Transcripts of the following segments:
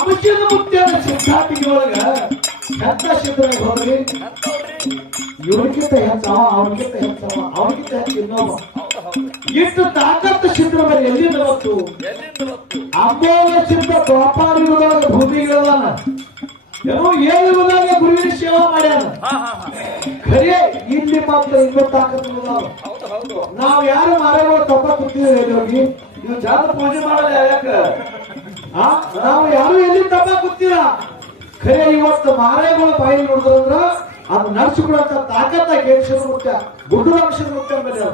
ಅಮಚಿನ ಮುತ್ಯ ಸಿದ್ಧಾಂತಿಗೆ ಒಳಗ ಎಂತ ಸಿದ್ಧ ಹೋದ್ರಿ ಇವ್ರಿಗಿಂತ ಹೆಚ್ಚವ ಅವ್ರಿಗಿಂತ ಹೆಚ್ಚವ ಅವ್ರಿಗಿಂತ ಹೆಚ್ಚು ಇನ್ನೊಬ್ಬ ಇಷ್ಟು ತಾಕತ್ತು ಸಿದ್ಧರ ಮೇಲೆ ಎಲ್ಲಿಂದ ಬಂತು ಅಮೋಘ ಸಿದ್ಧ ವ್ಯಾಪಾರಿಗಳಾಗ ಭೂಮಿಗಳದಾನ ಏನೋ 7 ಯುಗದಾಗ ಗುರುವಿನ ಸೇವಾ ಮಾಡ್ಯಾನ ಖರೆ ಇಲ್ಲಿ ಮಾತ್ರ ಇನ್ನೂ ತಾಕತ್ತು ನಾವು ಯಾರು ಮಾರೇಗಳು ತಪ್ಪ ಕೂತಿದ್ದೀವಿ ಹೋಗಿ ನೀವು ಜಾತ ಪೂಜೆ ಮಾಡಲ್ಲ ಯಾಕ ನಾವು ಯಾರು ಎಲ್ಲಿ ತಪ್ಪ ಕೂತೀರ ಖರೆ ಇವತ್ತು ಮಾರೇಗಳು ಬಾಯಿ ನೋಡಿದ್ರಂದ್ರ ಅದು ನಡೆಸಿಕೊಡುವಂತ ತಾಕತ್ತ ಕೇಳಿಸಿದ್ರು ಮುಖ್ಯ ಗುಡ್ಡು ಅಂಶದ ಮುಖ್ಯ ಮೇಲೆ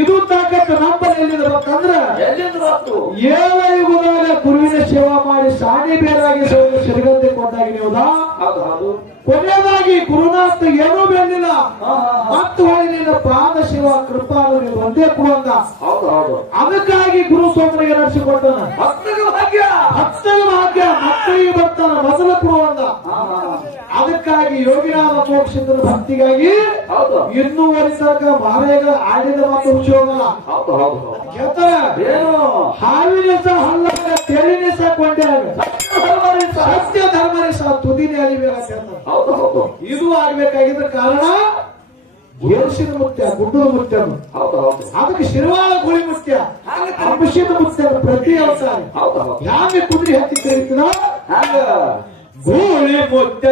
ಇದು ತಾಕತ್ತು ನಮ್ಮಲ್ಲಿ ಎಲ್ಲಿಂದ ಬಂತಂದ್ರ 7 ಯುಗದಾಗ ಗುರುವಿನ ಸೇವಾ ಮಾಡಿ ಸಾಣಿ ಬೇರಾಗಿ ಸಿರಿಗಂತೆ ಕೊಂಡಾಗಿ ನೀವುದಾ ಕೊನೆಯದಾಗಿ ಗುರುನಾಥ ಏನೂ ಬೇಡಿಲ್ಲ ಮತ್ತು ಹೊಳಿ ನಿನ್ನ ಪಾದ ಶಿವ ಕೃಪಾ ಒಂದೇ ಕೊಡುವಂತ ಅದಕ್ಕಾಗಿ ಗುರು ಸ್ವಾಮಿಗೆ ನಡೆಸಿಕೊಟ್ಟನ ಭಕ್ತಗೆ ಭಾಗ್ಯ ಮಕ್ಕಳಿಗೆ ಬರ್ತಾನ ಮೊದಲ ಕೊಡುವಂತ ಅದಕ್ಕಾಗಿ ಯೋಗಿರಾಮ ಮೋಕ್ಷದ ಭಕ್ತಿಗಾಗಿ ಇನ್ನೂವರೆಗ ಮಾರೇಗ ಆಡಿದ ಮಾತು ರುಚಿ ಹೋಗಲ್ಲ ಏನು ಹಾವಿನ ಸಹ ಹಲ್ಲ ತೆಳಿನೇ ಸಹ ಕೊಂಡೆ ಸತ್ಯ ಧರ್ಮನೇ ಸಹ ತುದಿನೇ ಅಲಿಬೇಕಾಗ್ತದೆ ಇದು ಆಗ್ಬೇಕಾಗಿದ್ದ ಕಾರಣ ಏರ್ಸಿದ ಮುತ್ಯ ಗುಡ್ಡದ ಮುತ್ಯ ಅದಕ್ಕೆ ಶಿರವಾಳ ಗುಳಿ ಮುತ್ಯ ಅಂಶದ ಮುತ್ಯ ಪ್ರತಿ ಅವತಾರ ಹ್ಯಾಂಗೆ ಕುದುರೆ ಹತ್ತಿ ತೆರೀತದ ಹಂಗ ಗೂಳಿ ಮುತ್ಯ